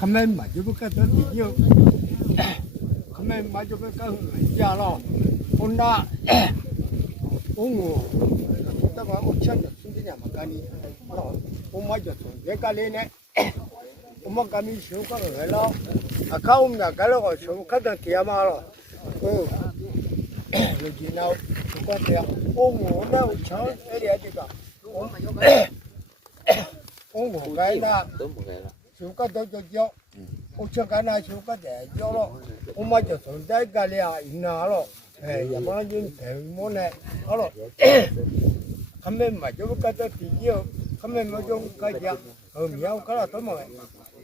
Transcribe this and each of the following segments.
가면 마주볼까 더 뒤져 가면 마주볼까 야로 온다 옹우 그다가 오천 순진이야 막가니 오마저 내가래네 엄마 감이 쇼가를 해라 아까움나 갈라고 쇼가다 티야마로 여기 나오 그거야 옹우 나 오천 에리아지가 옹우 가이나 쇼가도 저죠 오천 가나 쇼가대 저로 오마저 손대 갈이야 있나로 야만진 대모네 알아 가면 마주볼까 더 뒤져 가면 뭐좀 가자 미야오 가라 더 먹어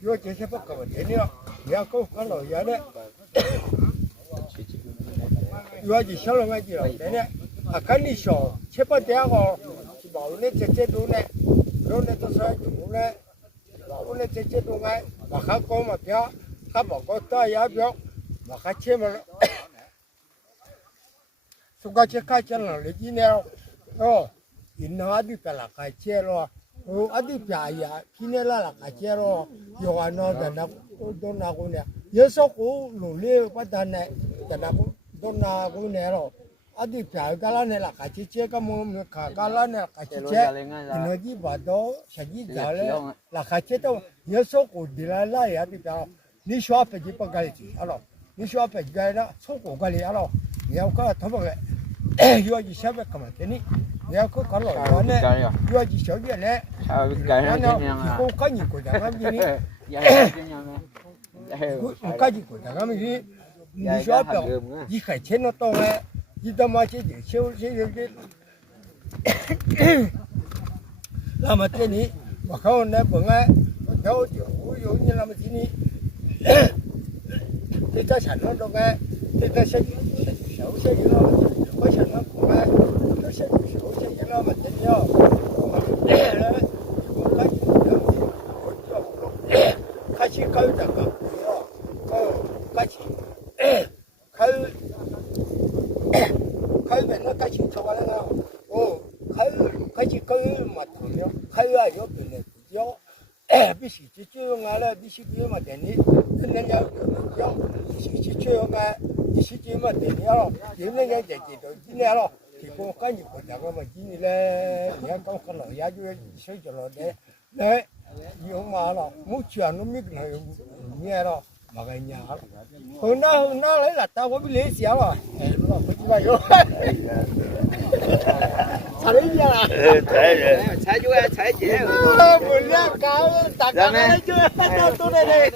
이거 제세 먹으면 되냐 미야고 가라 야네 이거지 설렁하지요 되네 아까니쇼 채빠대하고 마을에 제제도네 그런데 또 사야지 오네 마을에 제제도가 막하고 막혀 가먹고 또 야병 막하치면 suka cakap lagi ni inna adi pela kacero adi piaya kini la kacero yo ano dana dona gune yeso ko lule padane dana dona gune ro adi piaya kala ne la kacice kamu kala ne kacice inoji bado sagi dale la kaceto yeso ko dilala ya di piaya ni shwa pe ji pagali alo ni shwa pe gana soko gali alo ya ka thobale yuaji shabe kama teni ya ko kalo ne yuaji shogi ne ko kanyi ko daga mini ko kaji ko daga mini ni shabe ji khai cheno to ne ji da ma che je cheu che je la ma teni ma khao ne bunga do yu ni la ma tini te ta chan no do ga te ta se shou se yo我想到过来，都是手机给他们的药，开始搞这个，开本来开始做完了，开始搞嘛头了，开啊有本来不叫，必须去做完了，必须给嘛等你，人家要必须去做完。你是怎么的了？有那个姐姐都进来了，结果赶紧过来，我们进来了，你看刚看了，也就睡着了的，来，有嘛了，没钱都没给他捏了，嘛个捏了，后那来了，但我没来钱了，哎，不知道回去吧有，查了一下了，采就爱采姐，不然搞大家来就都来嘞。